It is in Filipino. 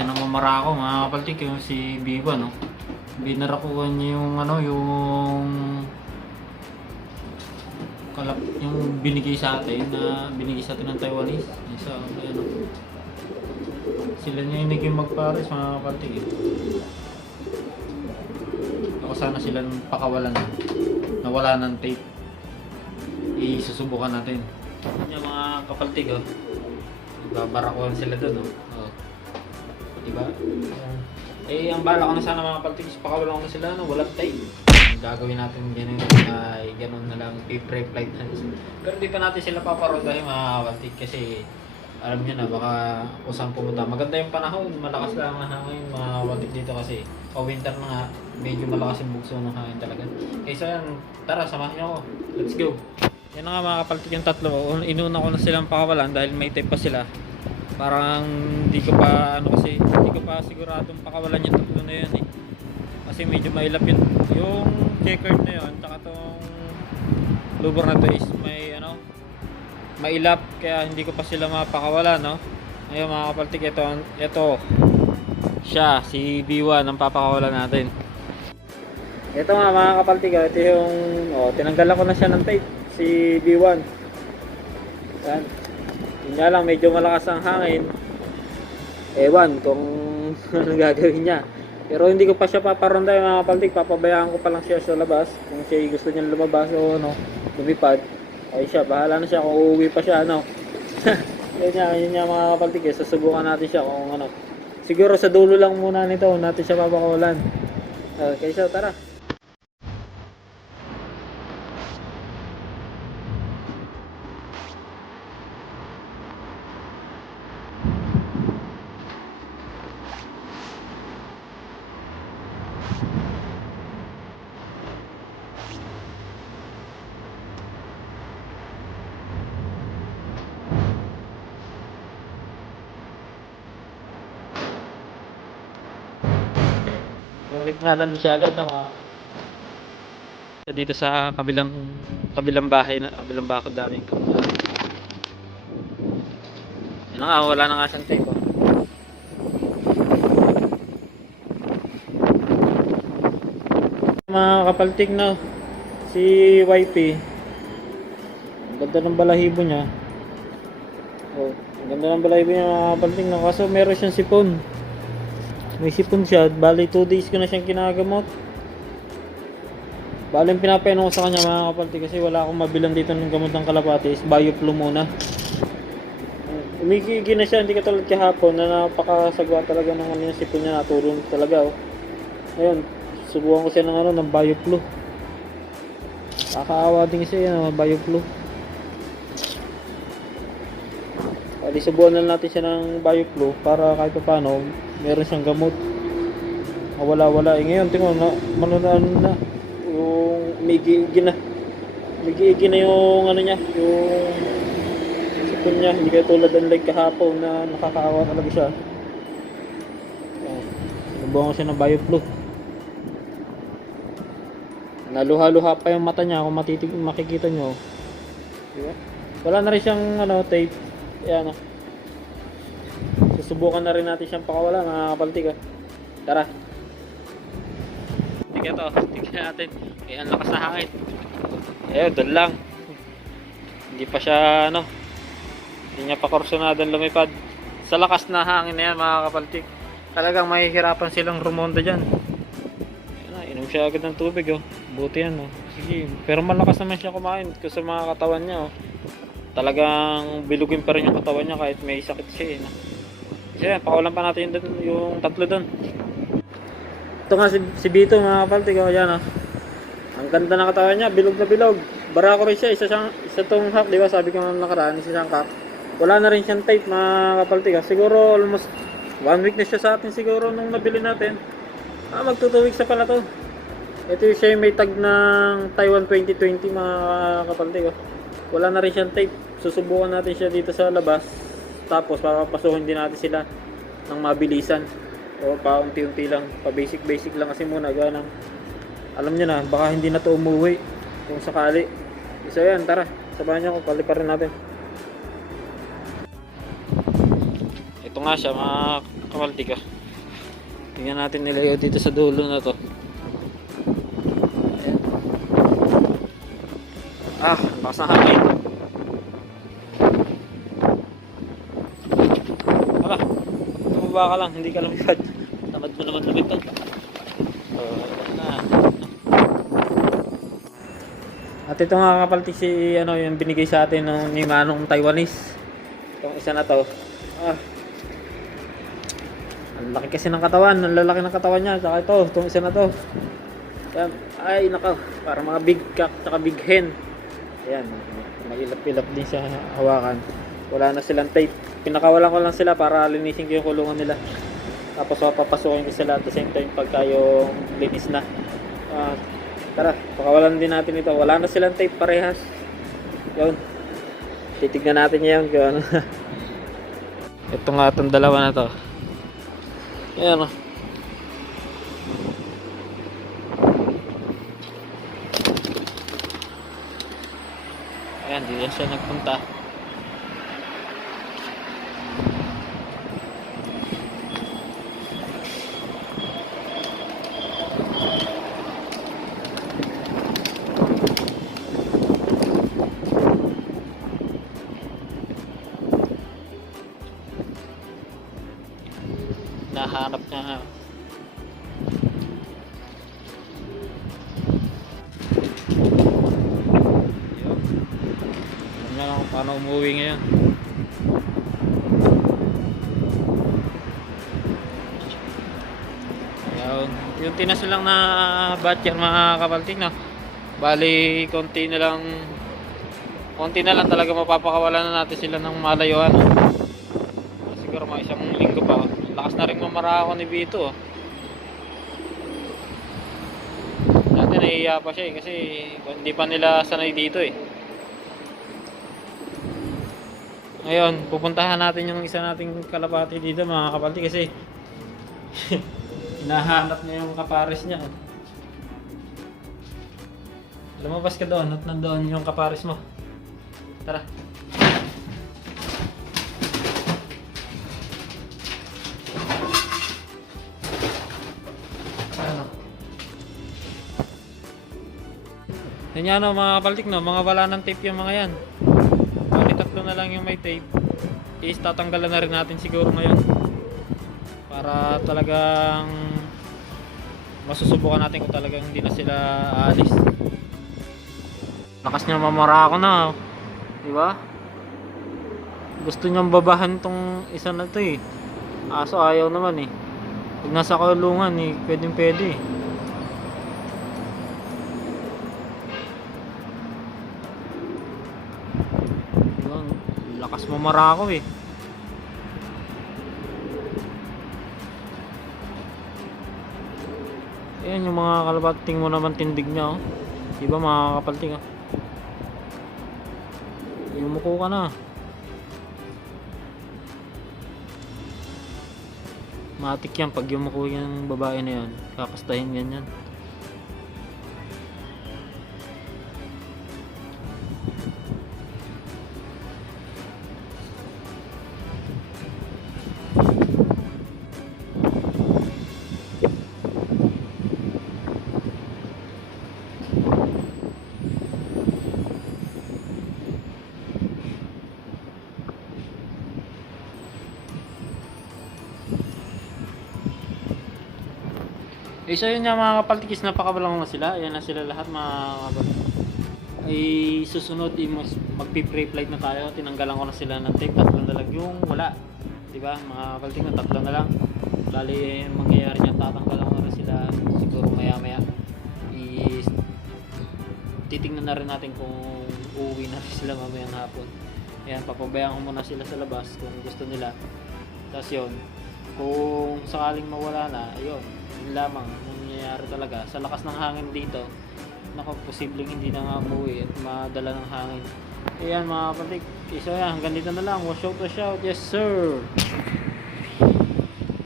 siya ng mamara ko mga kapaltik, yung si Biba, no? Binarakuhan niya yung yung binigay sa atin ng Taiwanese. Isa, ano, sila niya yung naging magpares mga kapaltik eh. Ako sana sila ng pakawalan nawala ng tape. Isusubukan natin. Yung mga kapaltik oh. Babarakuhan sila doon oh. Oh. Diba? Eh ang bala ko na sana mga kapaltik is pakawalan ko na sila no, walang tape. Gagawin natin ganun ay ganun na lang pre-flight na. Pero di pa natin sila paparodahin mga kapaltik kasi alam niyo na baka kusang pumunta. Maganda yung panahon, malakas lang ang hangin mga kapaltik dito kasi winter na nga, medyo malakas yung bugso ng hangin talaga. Kaysa yan, tara samahan niyo ako. Let's go. Yan na nga mga kapaltik yung tatlo. Inuna ko na silang pakawalan dahil may tape pa sila. Parang hindi ko pa siguradong pakawalan yung tatlo na yun eh. Kasi medyo mailap yun. Yung checkered na yun, tsaka tong lubor na to is mailap kaya hindi ko pa sila mapakawalan no. Ngayon mga kapaltik, ito siya, si B1 ang papakawalan natin. Ito nga mga kapaltik, ito yung tinanggalan ko na siya ng tape, si B1. Yan. Yun nga lang, medyo malakas ang hangin. Ewan kung anong gagawin niya. Pero hindi ko pa siya paparonda mga kapaltik, papabayaan ko pa lang siya sa labas. Kung siya gusto niya lumabas o lumipad, ay siya, bahala na siya kung uuwi pa siya yun nga mga kapaltik eh. Susubukan natin siya kung siguro sa dulo lang muna nito natin siya papakawalan. Okay, so tara. Balik nga lang siya agad dito sa kabilang bahay na kabilang bakod daming ano nga, wala na nga siyang tape mga kapaltik no, si YP ganda ng balahibo niya ganda ng balahibo niya mga kapaltik no, kaso meron siyang sipon. May sipon siya, bali 2 days ko na siyang kinagamot. Bali yung pinapainom ko sa kanya mga kapaltik kasi wala akong mabilang dito ng gamot ng kalapati is BioFlu muna. Umigigi na siya, hindi katulad kahapon na napakasagwa talaga ng yung sipon niya, natulong talaga Ngayon, subukan ko siya ng BioFlu. Kakaawa din siya yan, BioFlu. Bali subukan na natin siya ng BioFlu para kahit pa paano meron siyang gamot. Wala ngayon tingnan na manunaan na yung migi-igi na yung niya, yung sipon niya, hindi kaya tulad ng like kahapon na nakakaawa talaga siya. Subukan ko siya ng BioFlu. Naluha-luha pa yung mata niya kung makikita nyo, diba? Wala na rin siyang tape. Ayan susubukan na rin natin siyang pakawala mga kapaltik Tara. Tingnan natin. Ang lakas na hangin. Doon lang. Hindi pa siya hindi niya pa kursunadang lumipad. Sa lakas na hangin na yan mga kapaltik, talagang mahihirapan silang rumonda dyan. Inom siya agad ng tubig buti yan Sige. Pero malakas naman siya kumain kasi sa mga katawan niya talagang bilugin pa rin yung katawan niya kahit may sakit siya Kasi pakawalan pa natin yung tatlo doon. Ito nga si Bito mga kapaltik yan ang ganda ng katawan niya, bilog na bilog. Barako rin siya, isa tong hack, di ba? Sabi ko nga nakaraan, isa siyang hack. Wala na rin siyang tape mga kapaltik siguro almost 1 week na siya sa atin siguro nung nabili natin. Magto 2 weeks na pala to. Ito siya yung may tag ng Taiwan 2020 mga kapaltik Wala na rin siyang tape. Susubukan natin siya dito sa labas. Tapos papapasuhin din natin sila ng mabilisan. O paunti-unti lang. Pa-basic lang kasi muna. Ganang, alam niyo na, baka hindi na to umuwi. Kung sakali. So yan, tara. Sabahan niyo ako. Paliparin natin. Ito nga siya mga kapaltig ah. Tingnan natin nilayo dito sa dulo na to. Ayan. Lakas ng hangin. Hala, tumaba ka lang, hindi ka lumipad. Tamad mo naman lumipad. Ayan na. At ito nga kapaltig si yung binigay sa atin ni Manong Taiwanese. Itong isa na to. Ang laki kasi ng katawan, ang lalaki ng katawan niya. Saka itong isa na to. Yan. Ay nako, para mga big cock saka big hen. Ayan, mailap-ilap din siya hawakan. Wala na silang tape. Pinakawalan ko lang sila para linisin ko yung kulungan nila. Tapos papasukin ko sila at the same time pagka yung linis na. Tara, pakawalan din natin ito. Wala na silang tape parehas. Yun. Titignan natin yan kung ano. Ito nga itong dalawa na to. Ayan o. Ayan, di yan siya nagpunta. Nahanap niya nga. Alam niya lang kung paano umuwi ngayon. Yung tinas lang na batcher mga kapaltig na. Bali konti na lang talaga mapapakawalan na natin sila ng malayuan. Siguro mga isang linggo pa. Lakas na rin mamara ako ni Vito. Dati nahihiya pa siya kasi hindi pa nila sanay dito eh. Ngayon, pupuntahan natin yung isa nating kalapati dito mga kapatid kasi hinahanap niya yung kapares niya. Lumabas ka doon at nandoon yung kapares mo. Tara. Yan mga kapaltik mga wala ng tape yung mga yan. Bali tatlo na lang yung may tape. Is tatanggalan na rin natin siguro ngayon. Para talagang masusubukan natin kung talagang hindi na sila aalis. Lakas niya mamara ako na. Diba? Gusto niyang babahan tong isa na to eh. Aso ayaw naman eh. Pag nasa kulungan eh, pwede eh. Lakas mamara ako eh. Ayan yung mga kalabating mo naman tindig niya oh. Diba mga kapalting oh. Yumuko ka na. Matik yan pag yumuko yung babae na yan. Kakastahin yan. So yun nga mga kapaltikis, napakabalang na sila. Ayan na sila lahat mga kapaltikis. Ay susunod magpi-pre flight na tayo. Tinanggalan ko na sila ng tape. Tatlo na lang yung wala. Diba mga kapaltikis na tatlo na lang. Bali mangyayari niya, tatanggalan ko na sila siguro maya titingnan na rin natin kung uuwi na rin sila mamayang hapon. Ayan, papabayaan ko muna sila sa labas kung gusto nila. Tapos yun, kung sakaling mawala na, ayun, yun lamang nangyayari talaga. Sa lakas ng hangin dito, naku, posibleng hindi na nga umuwi at madala ng hangin. Ayan mga kapatid, so yan, hanggang dito na lang. Wash out, yes sir!